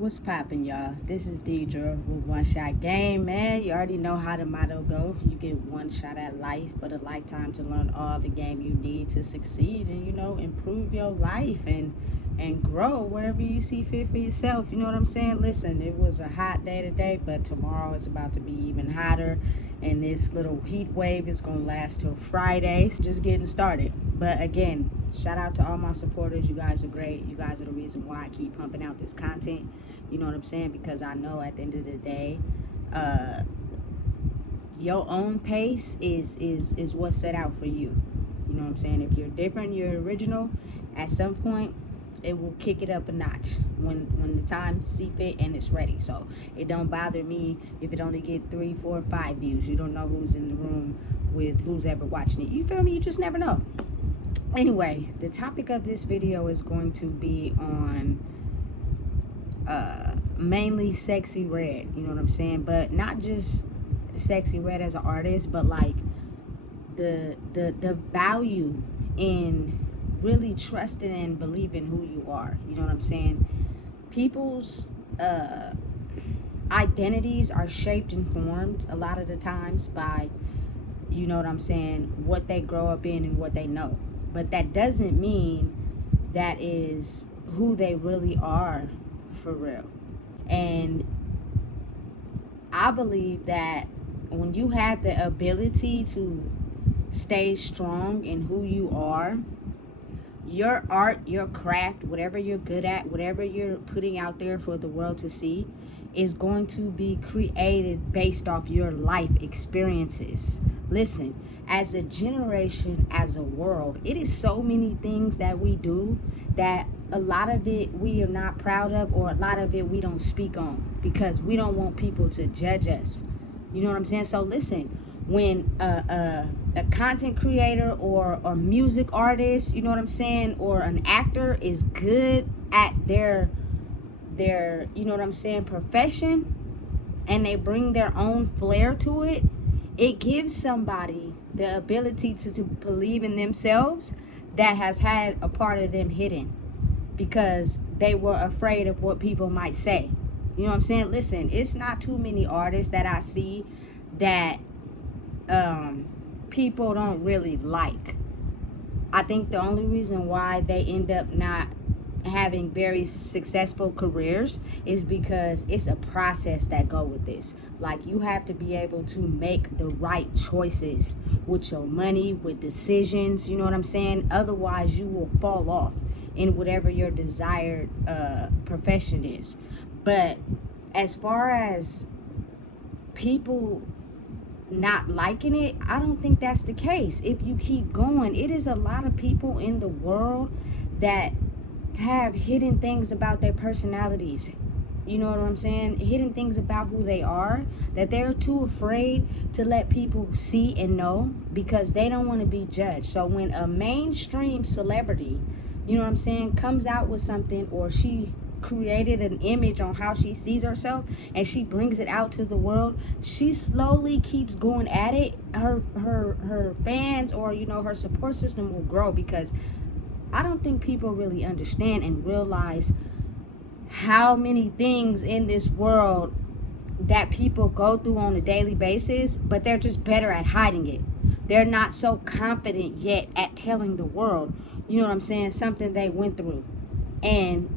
What's poppin', y'all? This is Deidre with One Shot Game, man. You already know how the motto go. You get one shot at life, but a lifetime to learn all the game you need to succeed and, improve your life and grow wherever you see fit for yourself. You know what I'm saying? Listen, it was a hot day today, but tomorrow is about to be even hotter. And this little heat wave is going to last till Friday. So just getting started. But again, shout out to all my supporters. You guys are great. You guys are the reason why I keep pumping out this content. You know what I'm saying? Because I know at the end of the day, your own pace is what's set out for you. You know what I'm saying? If you're different, you're original, at some point it will kick it up a notch when the time see fit and it's ready. So it don't bother me if it only get 3, 4, 5 views. You don't know who's in the room with who's ever watching it. You feel me? You just never know. Anyway, the topic of this video is going to be on mainly Sexy Red, you know what I'm saying? But not just Sexy Red as an artist, but like the value in really trusting and believing who you are. You know what I'm saying? People's identities are shaped and formed a lot of the times by, you know what I'm saying, what they grow up in and what they know. But that doesn't mean that is who they really are for real. And I believe that when you have the ability to stay strong in who you are, your art, your craft, whatever you're good at, whatever you're putting out there for the world to see, is going to be created based off your life experiences. Listen, as a generation, as a world, it is so many things that we do that a lot of it we are not proud of, or a lot of it we don't speak on because we don't want people to judge us. You know what I'm saying? So listen, when a content creator or a music artist, you know what I'm saying, or an actor is good at their you know what I'm saying, profession, and they bring their own flair to it, it gives somebody the ability to believe in themselves that has had a part of them hidden because they were afraid of what people might say. You know what I'm saying? Listen, it's not too many artists that I see that people don't really like. I think the only reason why they end up not having very successful careers is because it's a process that go with this. Like, you have to be able to make the right choices with your money, with decisions, you know what I'm saying? Otherwise you will fall off in whatever your desired profession is. But as far as people not liking it, I don't think that's the case. If you keep going, it is a lot of people in the world that have hidden things about their personalities. You know what I'm saying? Hidden things about who they are that they're too afraid to let people see and know because they don't want to be judged. So when a mainstream celebrity, you know what I'm saying, comes out with something, or she created an image on how she sees herself and she brings it out to the world, she slowly keeps going at it. Her fans, or her support system will grow, because I don't think people really understand and realize how many things in this world that people go through on a daily basis, but they're just better at hiding it. They're not so confident yet at telling the world, you know what I'm saying, something they went through. And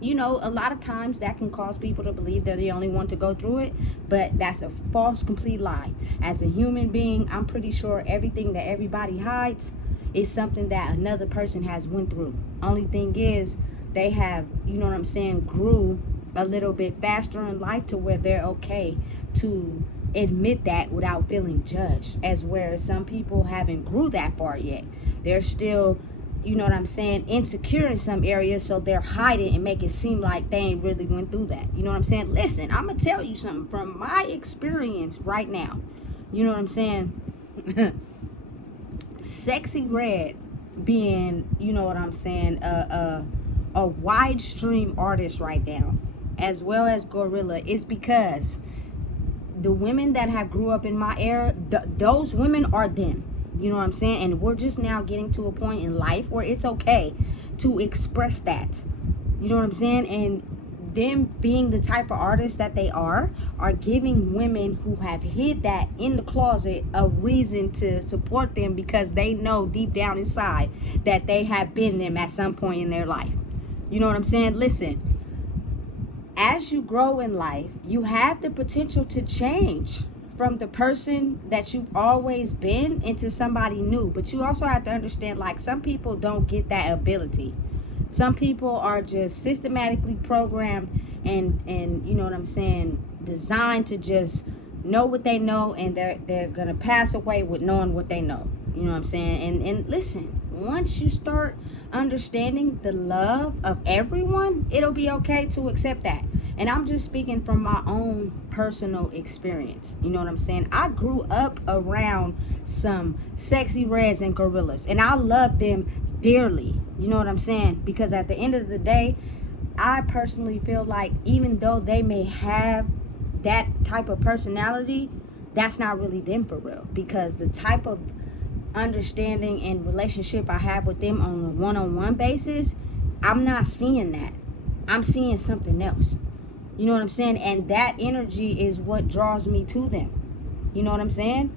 a lot of times that can cause people to believe they're the only one to go through it, but that's a false, complete lie. As a human being, I'm pretty sure everything that everybody hides is something that another person has went through. Only thing is, they have, you know what I'm saying, grew a little bit faster in life to where they're okay to admit that without feeling judged, as where some people haven't grew that far yet. They're still, you know what I'm saying, insecure in some areas, so they're hiding and make it seem like they ain't really went through that. You know what I'm saying? Listen, I'm gonna tell you something from my experience right now. You know what I'm saying? Sexy Red being, you know what I'm saying, a wide stream artist right now, as well as Gorilla, is because the women that have grew up in my era, those women are them. You know what I'm saying? And we're just now getting to a point in life where it's okay to express that. You know what I'm saying? And them being the type of artists that they are giving women who have hid that in the closet a reason to support them, because they know deep down inside that they have been them at some point in their life. You know what I'm saying? Listen, as you grow in life, you have the potential to change from the person that you've always been into somebody new. But you also have to understand, like, some people don't get that ability. Some people are just systematically programmed and you know what I'm saying, designed to just know what they know, and they're gonna pass away with knowing what they know. You know what I'm saying? And listen, once you start understanding the love of everyone, it'll be okay to accept that. And I'm just speaking from my own personal experience. You know what I'm saying? I grew up around some sexy reds and gorillas, and I love them dearly. You know what I'm saying? Because at the end of the day, I personally feel like even though they may have that type of personality, that's not really them for real. Because the type of understanding and relationship I have with them on a one-on-one basis, I'm not seeing that. I'm seeing something else. You know what I'm saying? And that energy is what draws me to them. You know what I'm saying?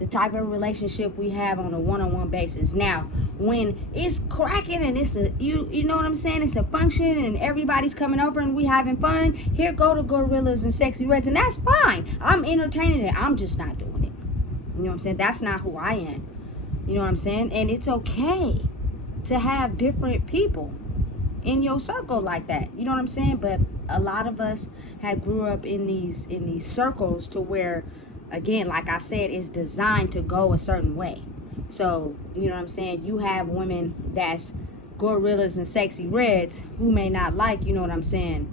The type of relationship we have on a one-on-one basis. Now, when it's cracking and it's a, you know what I'm saying, it's a function and everybody's coming over and we having fun, here go the gorillas and sexy reds, and that's fine. I'm entertaining it. I'm just not doing it. You know what I'm saying? That's not who I am. You know what I'm saying? And it's okay to have different people in your circle like that. You know what I'm saying? But a lot of us had grew up in these circles to where, again, like I said, it's designed to go a certain way. So, you know what I'm saying? You have women that's gorillas and sexy reds who may not like, you know what I'm saying,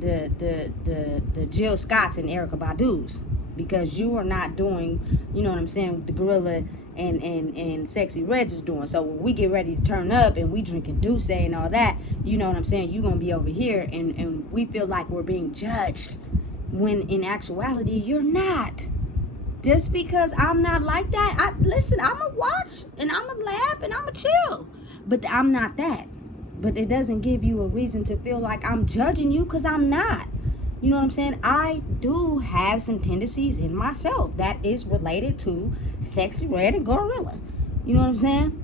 the Jill Scotts and Erykah Badu's, because you are not doing, you know what I'm saying, the gorilla and sexy reds is doing. So when we get ready to turn up and we drinking Douce and all that, you know what I'm saying, you're gonna be over here and we feel like we're being judged, when in actuality you're not. Just because I'm not like that, listen, I'm gonna watch and I'm gonna laugh and I'm gonna chill, but I'm not that. But it doesn't give you a reason to feel like I'm judging you, because I'm not. You know what I'm saying? I do have some tendencies in myself that is related to sexy red and gorilla. You know what I'm saying?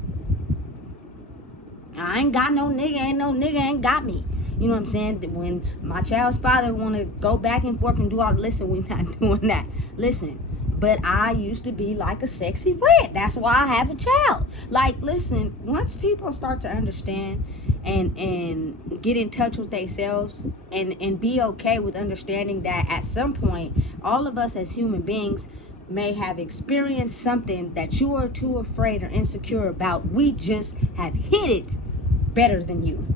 I ain't got no nigga, ain't got me. You know what I'm saying? When my child's father want to go back and forth and do all, listen, we not doing that. Listen, but I used to be like a sexy red. That's why I have a child. Like, listen, once people start to understand and get in touch with themselves and be okay with understanding that at some point, all of us as human beings may have experienced something that you are too afraid or insecure about. We just have hit it better than you.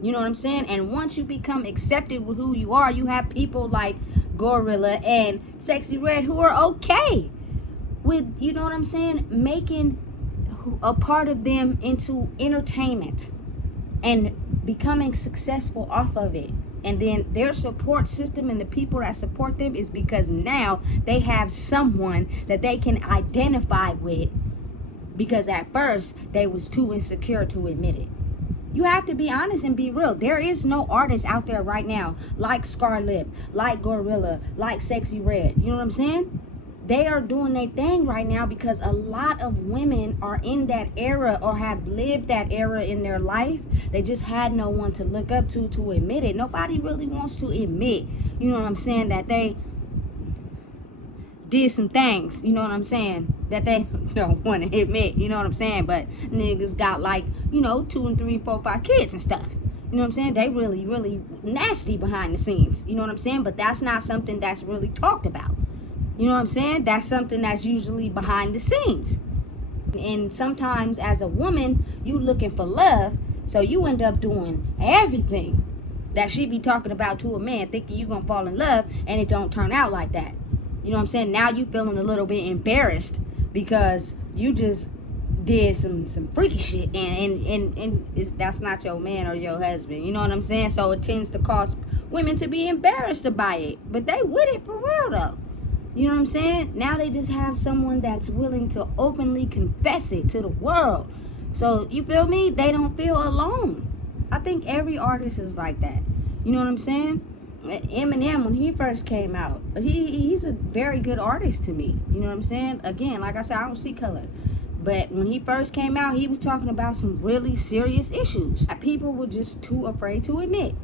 You know what I'm saying? And once you become accepted with who you are, you have people like gorilla and sexy red who are okay with, you know what I'm saying, making a part of them into entertainment and becoming successful off of it. And then their support system and the people that support them is because now they have someone that they can identify with, because at first they was too insecure to admit it. You have to be honest and be real. There is no artist out there right now like Scarlett, like Gorilla, like Sexy Red. You know what I'm saying? They are doing their thing right now because a lot of women are in that era or have lived that era in their life. They just had no one to look up to admit it. Nobody really wants to admit, you know what I'm saying, that they did some things, you know what I'm saying, that they don't want to admit, you know what I'm saying. But niggas got like, you know, 2 and 3, 4, 5 kids and stuff. You know what I'm saying? They really, really nasty behind the scenes. You know what I'm saying? But that's not something that's really talked about. You know what I'm saying? That's something that's usually behind the scenes. And sometimes as a woman, you looking for love, so you end up doing everything that she be talking about to a man, thinking you gonna fall in love, and it don't turn out like that. You know what I'm saying? Now you feeling a little bit embarrassed because you just did some freaky shit, and that's not your man or your husband. You know what I'm saying? So it tends to cause women to be embarrassed about it, but they with it for real though. You know what I'm saying? Now they just have someone that's willing to openly confess it to the world. So, you feel me? They don't feel alone. I think every artist is like that. You know what I'm saying? Eminem, when he first came out, he's a very good artist to me. You know what I'm saying? Again, like I said, I don't see color. But when he first came out, he was talking about some really serious issues that people were just too afraid to admit.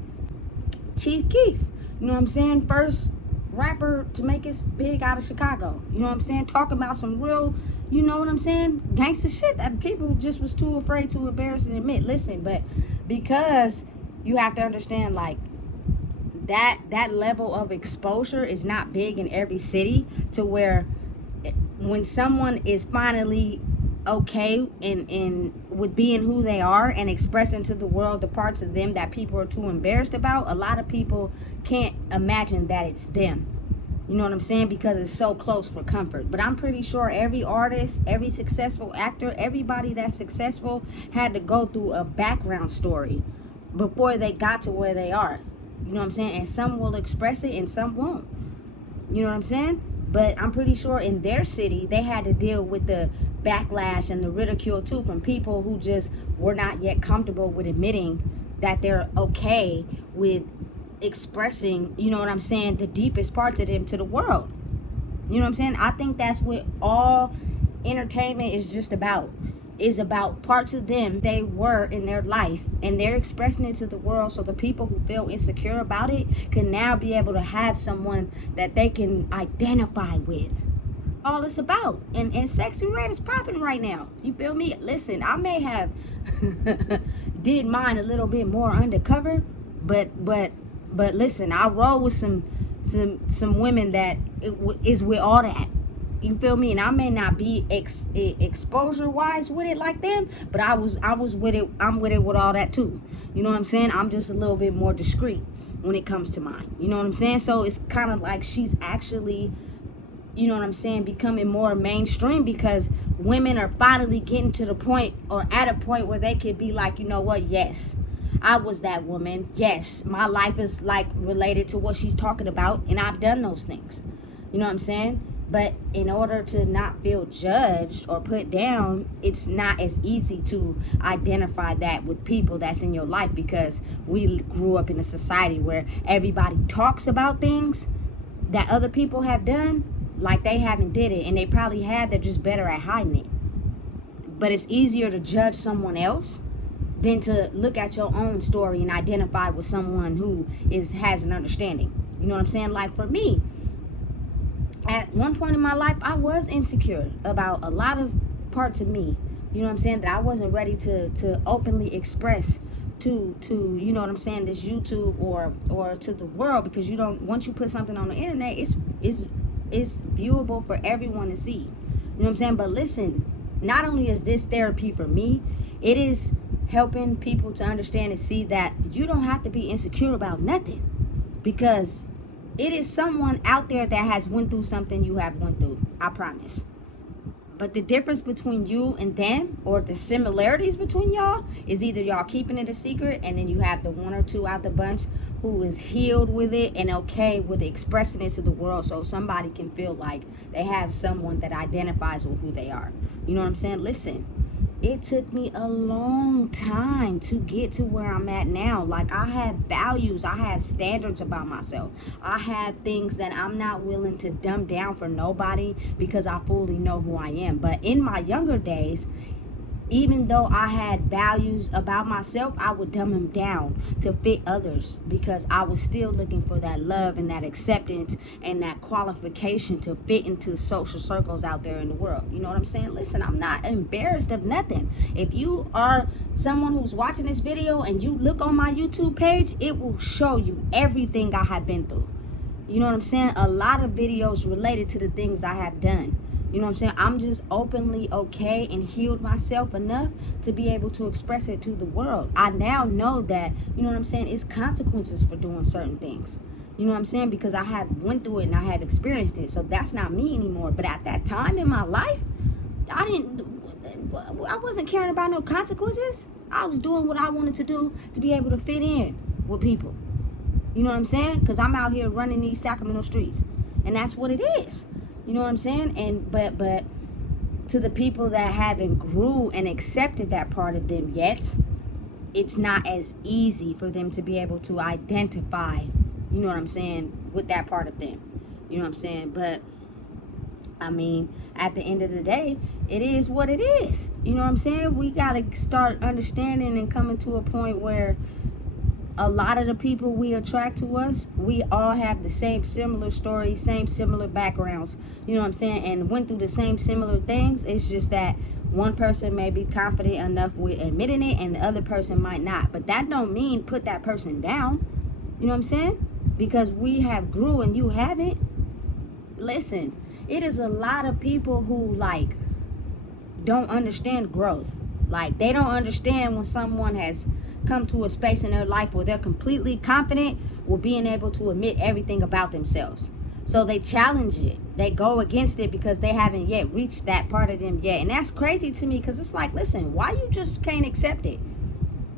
Chief Keef, you know what I'm saying? First rapper to make it big out of Chicago. You know what I'm saying? Talking about some real, you know what I'm saying? Gangsta shit that people just was too afraid to embarrass and admit. Listen, but because you have to understand, like, that level of exposure is not big in every city, to where when someone is finally okay in with being who they are and expressing to the world the parts of them that people are too embarrassed about, a lot of people can't imagine that it's them. You know what I'm saying? Because it's so close for comfort. But I'm pretty sure every artist, every successful actor, everybody that's successful had to go through a background story before they got to where they are. You know what I'm saying? And some will express it and some won't. You know what I'm saying? But I'm pretty sure in their city, they had to deal with the backlash and the ridicule too, from people who just were not yet comfortable with admitting that they're okay with expressing, you know what I'm saying, the deepest parts of them to the world. You know what I'm saying? I think that's what all entertainment is just about. Is about parts of them they were in their life, and they're expressing it to the world, so the people who feel insecure about it can now be able to have someone that they can identify with. All it's about. And Sexy Red is popping right now. You feel me? Listen, I may have did mine a little bit more undercover, but listen, I roll with some women that is with all that. You feel me? And I may not be exposure wise with it like them, but I was with it. I'm with it with all that too. You know what I'm saying? I'm just a little bit more discreet when it comes to mine. You know what I'm saying? So it's kind of like she's actually, you know what I'm saying, becoming more mainstream, because women are finally getting to the point, or at a point, where they could be like, you know what? Yes, I was that woman. Yes, my life is like related to what she's talking about, and I've done those things. You know what I'm saying? But in order to not feel judged or put down, it's not as easy to identify that with people that's in your life, because we grew up in a society where everybody talks about things that other people have done like they haven't did it, and they probably had, they're just better at hiding it. But it's easier to judge someone else than to look at your own story and identify with someone who has an understanding. You know what I'm saying? Like for me, at one point in my life, I was insecure about a lot of parts of me. You know what I'm saying? That I wasn't ready to openly express to you know what I'm saying, this YouTube or to the world, because you don't, once you put something on the internet, it's viewable for everyone to see. You know what I'm saying? But listen, not only is this therapy for me, it is helping people to understand and see that you don't have to be insecure about nothing, because it is someone out there that has went through something you have went through. I promise. But the difference between you and them, or the similarities between y'all, is either y'all keeping it a secret, and then you have the one or two out the bunch who is healed with it and okay with expressing it to the world, so somebody can feel like they have someone that identifies with who they are. You know what I'm saying? Listen, it took me a long time to get to where I'm at now. Like, I have values, I have standards about myself, I have things that I'm not willing to dumb down for nobody, because I fully know who I am. But in my younger days, even though I had values about myself, I would dumb them down to fit others, because I was still looking for that love and that acceptance and that qualification to fit into social circles out there in the world. You know what I'm saying? Listen, I'm not embarrassed of nothing. If you are someone who's watching this video and you look on my YouTube page, it will show you everything I have been through. You know what I'm saying? A lot of videos related to the things I have done. You know what I'm saying? I'm just openly okay and healed myself enough to be able to express it to the world. I now know that, you know what I'm saying, it's consequences for doing certain things. You know what I'm saying? Because I have went through it and I have experienced it. So that's not me anymore. But at that time in my life, I wasn't caring about no consequences. I was doing what I wanted to do to be able to fit in with people. You know what I'm saying? Because I'm out here running these Sacramento streets. And that's what it is. You know what I'm saying? And but to the people that haven't grew and accepted that part of them yet, it's not as easy for them to be able to identify you know what I'm saying, with that part of them. You know what I'm saying? But I mean, at the end of the day, it is what it is. You know what I'm saying? We got to start understanding and coming to a point where a lot of the people we attract to us, we all have the same similar stories, same similar backgrounds, you know what I'm saying, and went through the same similar things. It's just that one person may be confident enough with admitting it and the other person might not. But that don't mean put that person down, you know what I'm saying, because we have grew and you haven't. Listen, it is a lot of people who like don't understand growth. Like, they don't understand when someone has come to a space in their life where they're completely confident with being able to admit everything about themselves. So they challenge it. They go against it because they haven't yet reached that part of them yet. And that's crazy to me, because it's like, listen, why you just can't accept it?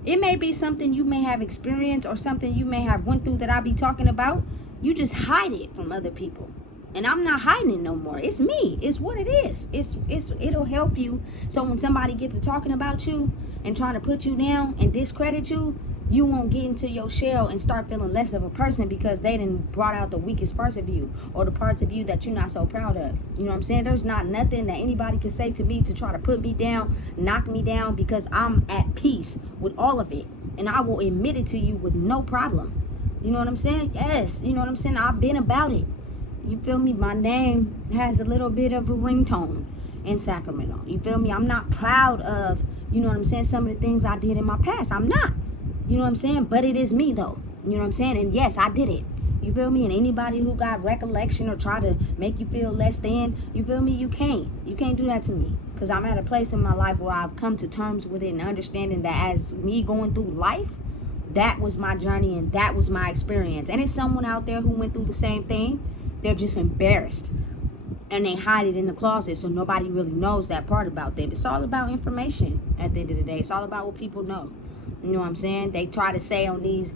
It may be something you may have experienced or something you may have went through that I be talking about. You just hide it from other people. And I'm not hiding it no more. It's me. It's what it is. It'll help you. So when somebody gets to talking about you and trying to put you down and discredit you, you won't get into your shell and start feeling less of a person because they didn't brought out the weakest parts of you or the parts of you that you're not so proud of. You know what I'm saying? There's not nothing that anybody can say to me to try to put me down, knock me down, because I'm at peace with all of it. And I will admit it to you with no problem. You know what I'm saying? Yes. You know what I'm saying? I've been about it. You feel me? My name has a little bit of a ringtone in Sacramento. You feel me? I'm not proud of, you know what I'm saying, some of the things I did in my past. I'm not. You know what I'm saying? But it is me, though. You know what I'm saying? And yes, I did it. You feel me? And anybody who got recollection or try to make you feel less than, you feel me? You can't. You can't do that to me. Because I'm at a place in my life where I've come to terms with it and understanding that as me going through life, that was my journey and that was my experience. And it's someone out there who went through the same thing. They're just embarrassed and they hide it in the closet so nobody really knows that part about them. It's all about information at the end of the day. It's all about what people know. You know what I'm saying? They try to say on these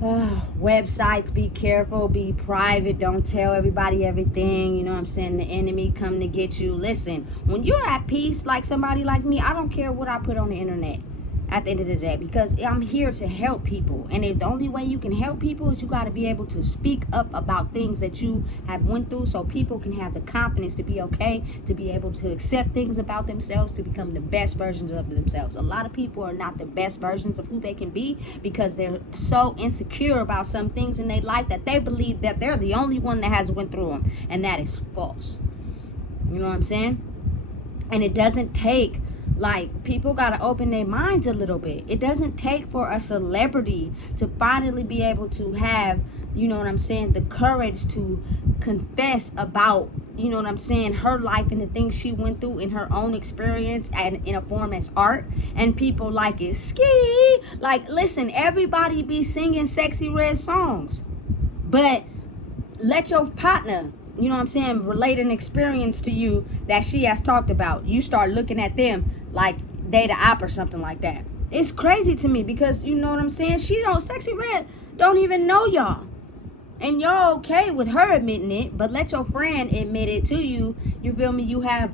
websites, be careful, be private, don't tell everybody everything. You know what I'm saying? The enemy come to get you. Listen, when you're at peace like somebody like me, I don't care what I put on the internet at the end of the day, because I'm here to help people. And if the only way you can help people is you got to be able to speak up about things that you have went through so people can have the confidence to be okay, to be able to accept things about themselves, to become the best versions of themselves. A lot of people are not the best versions of who they can be because they're so insecure about some things in their life that they believe that they're the only one that has went through them, and that is false. You know what I'm saying? And it doesn't take, like, people got to open their minds a little bit. It doesn't take for a celebrity to finally be able to have, you know what I'm saying, the courage to confess about, you know what I'm saying, her life and the things she went through in her own experience and in a form as art, and people like it. Ski! Like, listen, everybody be singing Sexy Red songs, but let your partner, you know what I'm saying, relate an experience to you that she has talked about. You start looking at them like they the op or something like that. It's crazy to me because, you know what I'm saying, Sexy Red don't even know y'all. And y'all okay with her admitting it, but let your friend admit it to you. You feel me? You have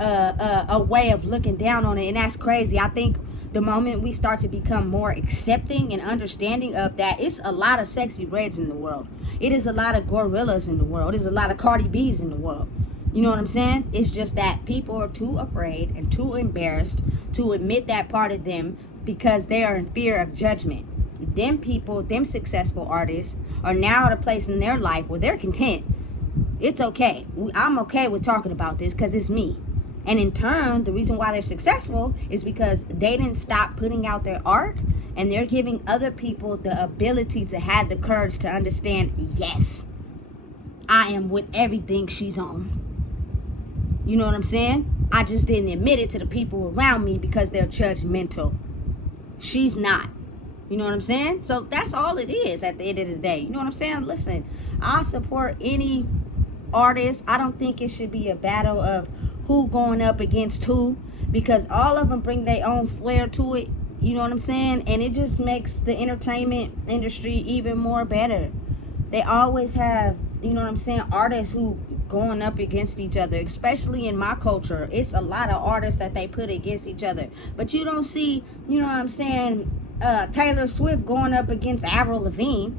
a way of looking down on it, and that's crazy. I think the moment we start to become more accepting and understanding of that, it's a lot of Sexy Reds in the world. It is a lot of gorillas in the world. It's a lot of Cardi B's in the world. You know what I'm saying? It's just that people are too afraid and too embarrassed to admit that part of them because they are in fear of judgment. Them people, them successful artists are now at a place in their life where they're content. It's okay. I'm okay with talking about this because it's me. And in turn, the reason why they're successful is because they didn't stop putting out their art, and they're giving other people the ability to have the courage to understand, yes, I am with everything she's on. You know what I'm saying? I just didn't admit it to the people around me because they're judgmental. She's not. You know what I'm saying? So that's all it is at the end of the day. You know what I'm saying? Listen, I support any artist. I don't think it should be a battle of who going up against who, because all of them bring their own flair to it. You know what I'm saying? And it just makes the entertainment industry even more better. They always have, you know what I'm saying, artists who going up against each other, especially in my culture. It's a lot of artists that they put against each other. But you don't see, you know what I'm saying, Taylor Swift going up against Avril Lavigne.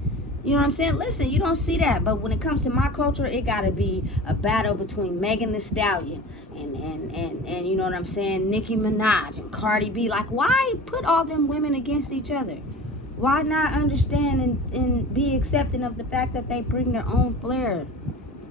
You know what I'm saying? Listen, you don't see that, but when it comes to my culture, it gotta be a battle between Megan Thee Stallion and you know what I'm saying, Nicki Minaj and Cardi B. Like, why put all them women against each other? Why not understand and be accepting of the fact that they bring their own flair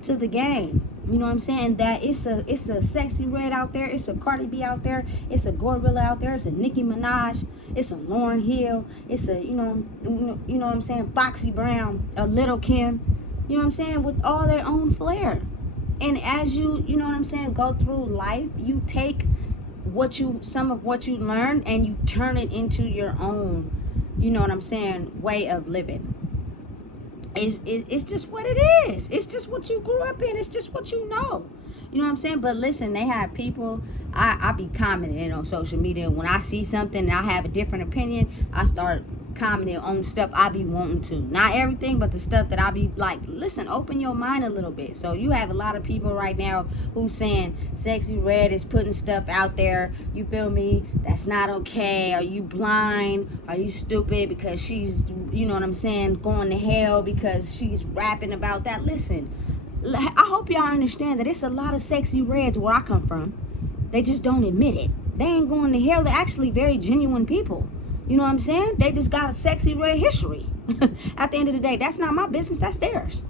to the game? You know what I'm saying? That it's a Sexy Red out there, it's a Cardi B out there, it's a Gorilla out there, it's a Nicki Minaj, it's a Lauryn Hill, it's a you know what I'm saying, Foxy Brown, a Little Kim, you know what I'm saying, with all their own flair. And as you know what I'm saying, go through life, you take some of what you learn and you turn it into your own, you know what I'm saying, way of living. It's just what it is. It's just what you grew up in. It's just what you know. You know what I'm saying? But listen, they have people, I be commenting on social media. When I see something and I have a different opinion, I start commenting on stuff I be wanting to. Not everything, but the stuff that I be like, listen, open your mind a little bit. So you have a lot of people right now who's saying Sexy Red is putting stuff out there, you feel me, that's not okay. Are you blind? Are you stupid because she's, you know what I'm saying, going to hell because she's rapping about that? Listen, I hope y'all understand that it's a lot of Sexy Reds where I come from. They just don't admit it. They ain't going to hell. They're actually very genuine people. You know what I'm saying? They just got a Sexy Red history. At the end of the day, that's not my business, that's theirs.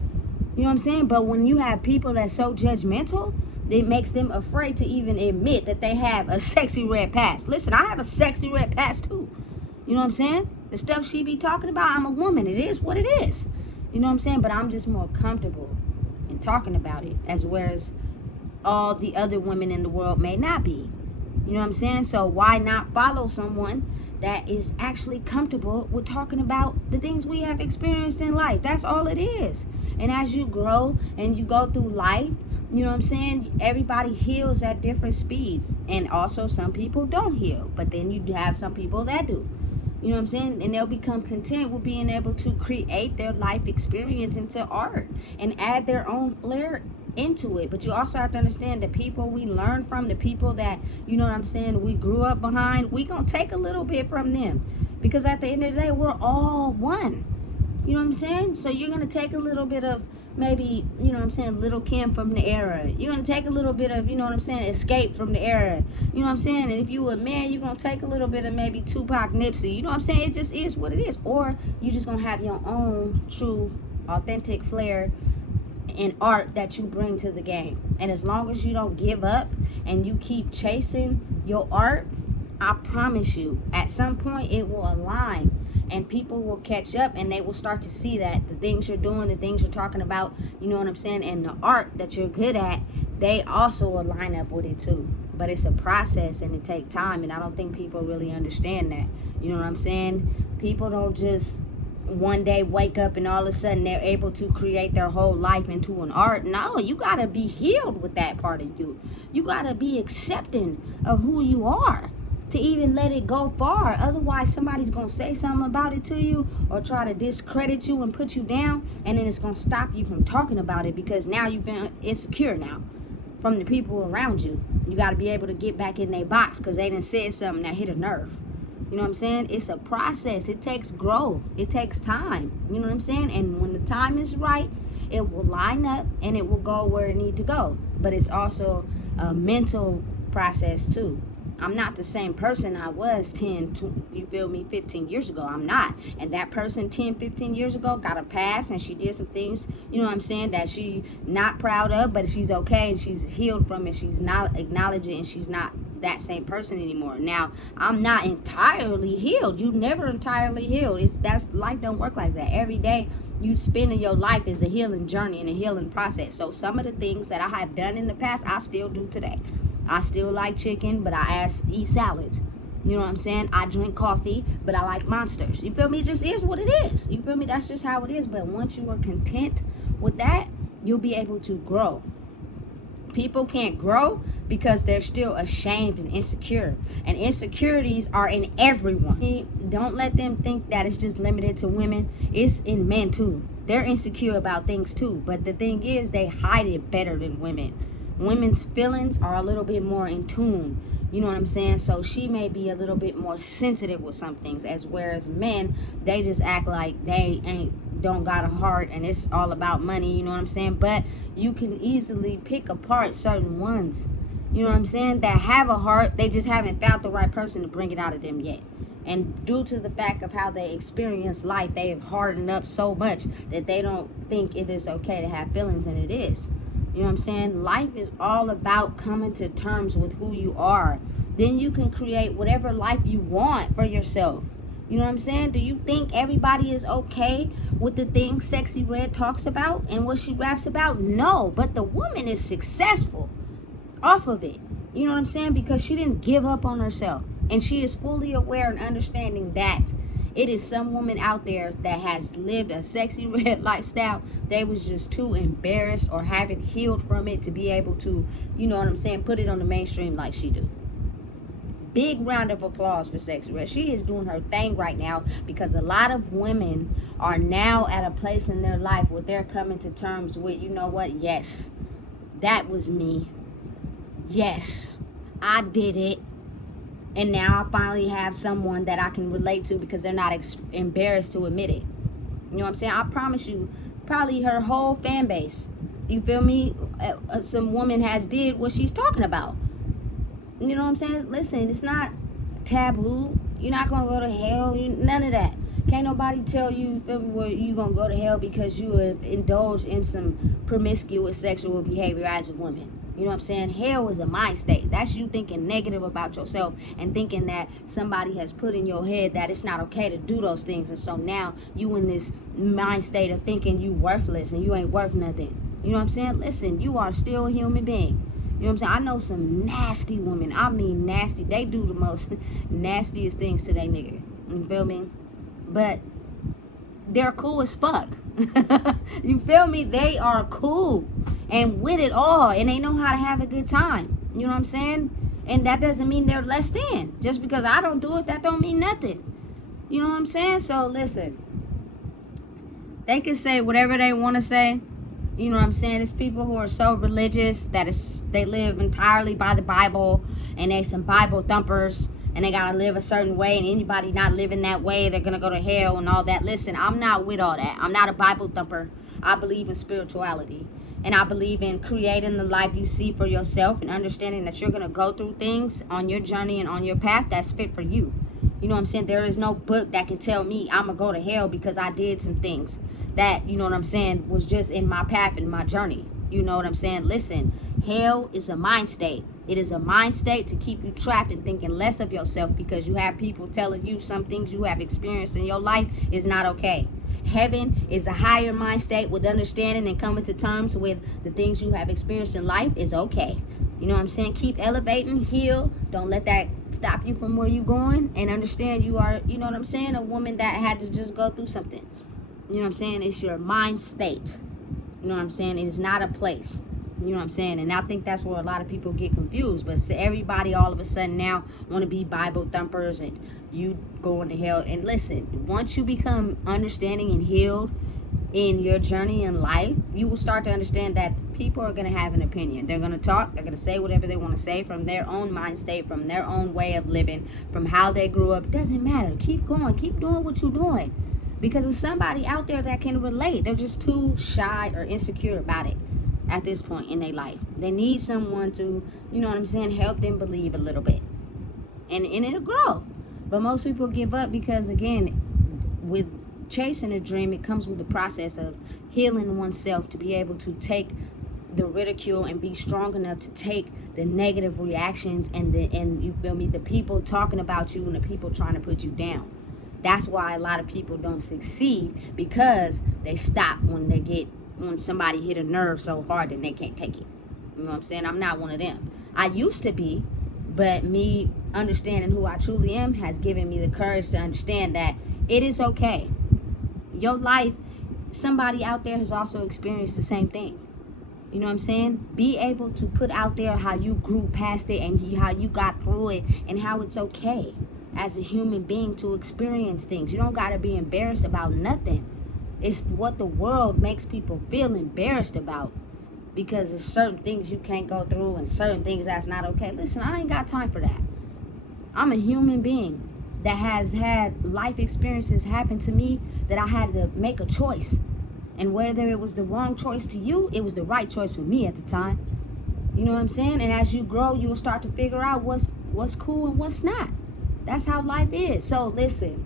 You know what I'm saying? But when you have people that's so judgmental, it makes them afraid to even admit that they have a Sexy Red past. Listen, I have a Sexy Red past too. You know what I'm saying? The stuff she be talking about, I'm a woman. It is what it is. You know what I'm saying? But I'm just more comfortable in talking about it, as whereas all the other women in the world may not be. You know what I'm saying? So why not follow someone that is actually comfortable with talking about the things we have experienced in life? That's all it is. And as you grow and you go through life, you know what I'm saying, everybody heals at different speeds. And also some people don't heal. But then you have some people that do. You know what I'm saying? And they'll become content with being able to create their life experience into art and add their own flair into it. But you also have to understand the people we learn from, the people that, you know what I'm saying, we grew up behind, we gonna take a little bit from them, because at the end of the day, we're all one. You know what I'm saying? So you're gonna take a little bit of maybe, you know what I'm saying, Little Kim from the era. You're gonna take a little bit of, you know what I'm saying, Escape from the era. You know what I'm saying? And if you a man, you're gonna take a little bit of maybe Tupac, Nipsey. You know what I'm saying? It just is what it is. Or you just gonna have your own true, authentic flair and art that you bring to the game. And as long as you don't give up and you keep chasing your art, I promise you, at some point it will align and people will catch up and they will start to see that the things you're doing, the things you're talking about, you know what I'm saying, and the art that you're good at, they also will line up with it too. But it's a process and it takes time, and I don't think people really understand that. You know what I'm saying? People don't just one day wake up and all of a sudden they're able to create their whole life into an art. No, you gotta be healed with that part of you. You gotta be accepting of who you are to even let it go far. Otherwise somebody's gonna say something about it to you or try to discredit you and put you down, and then it's gonna stop you from talking about it because now you've been insecure now from the people around you. You gotta be able to get back in their box because they done said something that hit a nerve. You know what I'm saying? It's a process. It takes growth. It takes time. You know what I'm saying? And when the time is right, it will line up and it will go where it needs to go. But it's also a mental process too. I'm not the same person I was 15 years ago. I'm not. And that person 10, 15 years ago got a pass and she did some things, you know what I'm saying, that she not proud of, but she's okay and she's healed from it. She's not acknowledging and she's not that same person anymore. Now, I'm not entirely healed. You never entirely healed. That's life don't work like that. Every day you spending your life is a healing journey and a healing process. So some of the things that I have done in the past, I still do today. I still like chicken, but I eat salads. You know what I'm saying? I drink coffee, but I like Monsters. You feel me? It just is what it is. You feel me? That's just how it is. But once you are content with that, you'll be able to grow. People can't grow because they're still ashamed and insecure. And insecurities are in everyone. Don't let them think that it's just limited to women. It's in men too. They're insecure about things too. But the thing is, they hide it better than women. Women's feelings are a little bit more in tune. You know what I'm saying? So she may be a little bit more sensitive with some things, as whereas men, they just act like they don't got a heart and it's all about money. You know what I'm saying? But you can easily pick apart certain ones, you know what I'm saying, that have a heart. They just haven't found the right person to bring it out of them yet. And due to the fact of how they experience life, they have hardened up so much that they don't think it is okay to have feelings, and it is. You know what I'm saying? Life is all about coming to terms with who you are. Then you can create whatever life you want for yourself. You know what I'm saying? Do you think everybody is okay with the things Sexy Red talks about and what she raps about? No, but the woman is successful off of it. You know what I'm saying? Because she didn't give up on herself. And she is fully aware and understanding that it is some woman out there that has lived a Sexy Red lifestyle. They was just too embarrassed or haven't healed from it to be able to, you know what I'm saying, put it on the mainstream like she do. Big round of applause for Sexy Red. She is doing her thing right now, because a lot of women are now at a place in their life where they're coming to terms with, you know what, yes, that was me. Yes, I did it. And now I finally have someone that I can relate to because they're not embarrassed to admit it. You know what I'm saying? I promise you, probably her whole fan base, you feel me, some woman has did what she's talking about. You know what I'm saying? Listen, it's not taboo. You're not going to go to hell. None of that. Can't nobody tell you, feel me, where you going to go to hell because you have indulged in some promiscuous sexual behavior as a woman. You know what I'm saying? Hell is a mind state. That's you thinking negative about yourself and thinking that somebody has put in your head that it's not okay to do those things. And so now you in this mind state of thinking you worthless and you ain't worth nothing. You know what I'm saying? Listen, you are still a human being. You know what I'm saying? I know some nasty women. I mean nasty. They do the most nastiest things to their nigga. You feel me? But they're cool as fuck. You feel me? They are cool and with it all, and they know how to have a good time. You know what I'm saying? And that doesn't mean they're less than. Just because I don't do it, that don't mean nothing. You know what I'm saying? So listen, they can say whatever they want to say. You know what I'm saying? It's people who are so religious that they live entirely by the Bible, and they some Bible thumpers, and they gotta live a certain way, and anybody not living that way, they're gonna go to hell and all that. Listen, I'm not with all that. I'm not a Bible thumper. I believe in spirituality, and I believe in creating the life you see for yourself, and understanding that you're gonna go through things on your journey and on your path that's fit for you. You know what I'm saying? There is no book that can tell me I'm gonna go to hell because I did some things that, you know what I'm saying, was just in my path and my journey. You know what I'm saying? Listen, hell is a mind state. It is a mind state to keep you trapped and thinking less of yourself because you have people telling you some things you have experienced in your life is not okay. Heaven is a higher mind state with understanding and coming to terms with the things you have experienced in life is okay. You know what I'm saying? Keep elevating, heal. Don't let that stop you from where you're going, and understand you are, you know what I'm saying, a woman that had to just go through something. You know what I'm saying? It's your mind state. You know what I'm saying? It is not a place. You know what I'm saying? And I think that's where a lot of people get confused. But everybody all of a sudden now want to be Bible thumpers and you going to hell. And listen, once you become understanding and healed in your journey in life, you will start to understand that people are going to have an opinion. They're going to talk. They're going to say whatever they want to say from their own mind state, from their own way of living, from how they grew up. It doesn't matter. Keep going. Keep doing what you're doing. Because there's somebody out there that can relate. They're just too shy or insecure about it at this point in their life. They need someone to, you know what I'm saying, help them believe a little bit. And it'll grow. But most people give up because, again, with chasing a dream, it comes with the process of healing oneself to be able to take the ridicule and be strong enough to take the negative reactions and you feel me, the people talking about you and the people trying to put you down. That's why a lot of people don't succeed, because they stop when somebody hit a nerve so hard that they can't take it. You know what I'm saying? I'm not one of them. I used to be, but me understanding who I truly am has given me the courage to understand that it is okay. Your life, somebody out there has also experienced the same thing. You know what I'm saying? Be able to put out there how you grew past it and how you got through it and how it's okay as a human being to experience things. You don't got to be embarrassed about nothing. It's what the world makes people feel embarrassed about. because there's certain things you can't go through and certain things that's not okay. Listen, I ain't got time for that. I'm a human being that has had life experiences happen to me that I had to make a choice. And whether it was the wrong choice to you, it was the right choice for me at the time. You know what I'm saying? And as you grow, you'll start to figure out what's cool and what's not. That's how life is. So listen,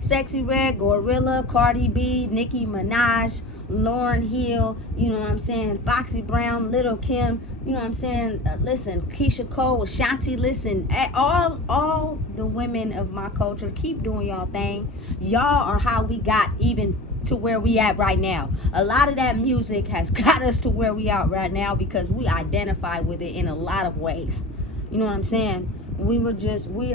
Sexy Red, Gorilla, Cardi B, Nicki Minaj, Lauryn Hill, you know what I'm saying, Foxy Brown, Little Kim, you know what I'm saying, listen, Keisha Cole, Ashanti, listen, all the women of my culture, keep doing y'all thing. Y'all are how we got even to where we at right now. A lot of that music has got us to where we are right now because we identify with it in a lot of ways. You know what I'm saying? We are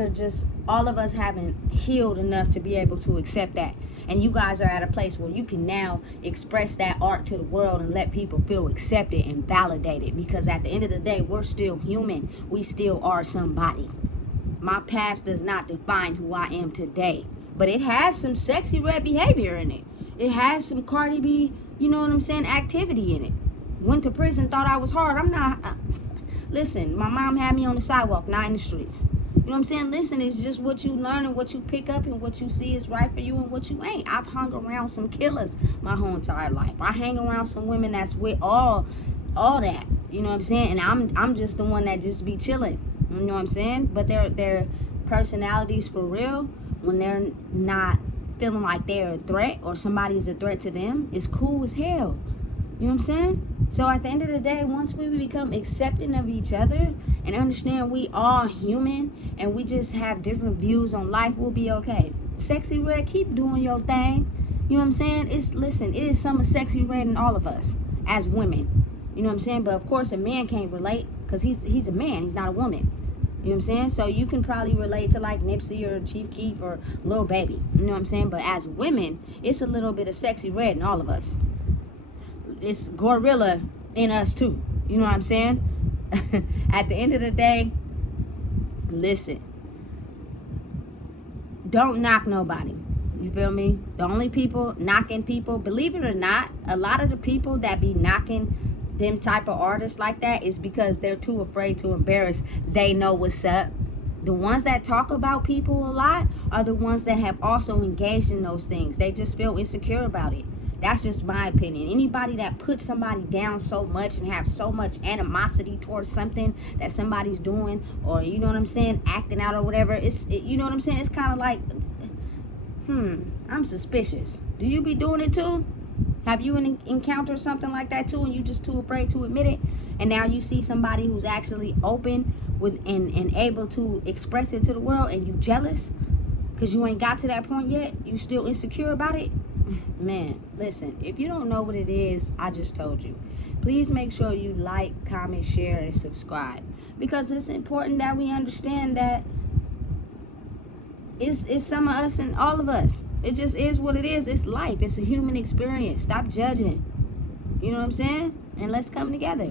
just, all of us haven't healed enough to be able to accept that. And you guys are at a place where you can now express that art to the world and let people feel accepted and validated. Because at the end of the day, we're still human. We still are somebody. My past does not define who I am today. But it has some Sexy Red behavior in it. It has some Cardi B, you know what I'm saying, activity in it. Went to prison, thought I was hard. I'm not... Listen, my mom had me on the sidewalk, not in the streets. You know what I'm saying? Listen, it's just what you learn and what you pick up and what you see is right for you and what you ain't. I've hung around some killers my whole entire life. I hang around some women that's with all that. You know what I'm saying? And I'm just the one that just be chilling. You know what I'm saying? But their personalities for real, when they're not feeling like they're a threat or somebody's a threat to them, is cool as hell. You know what I'm saying? So at the end of the day, once we become accepting of each other and understand we are human and we just have different views on life, we'll be okay. Sexy Red, keep doing your thing. You know what I'm saying? Listen, it is some of Sexy Red in all of us as women. You know what I'm saying? But of course, a man can't relate because he's a man. He's not a woman. You know what I'm saying? So you can probably relate to like Nipsey or Chief Keef or Lil Baby. You know what I'm saying? But as women, it's a little bit of Sexy Red in all of us. It's Gorilla in us too. You know what I'm saying? At the end of the day, listen, don't knock nobody. You feel me? The only people knocking people, believe it or not, a lot of the people that be knocking them type of artists like that is because they're too afraid to embarrass. They know what's up. The ones that talk about people a lot are the ones that have also engaged in those things. They just feel insecure about it. That's just my opinion. Anybody that puts somebody down so much and have so much animosity towards something that somebody's doing, or you know what I'm saying, acting out or whatever, you know what I'm saying, it's kind of like, I'm suspicious. Do you be doing it too? Have you encountered something like that too and you just too afraid to admit it? And now you see somebody who's actually open with and able to express it to the world and you jealous because you ain't got to that point yet? You still insecure about it? Man, listen, if you don't know what it is, I just told you. Please make sure you like, comment, share, and subscribe. Because it's important that we understand that it's some of us and all of us. It just is what it is. It's life. It's a human experience. Stop judging. You know what I'm saying? And let's come together.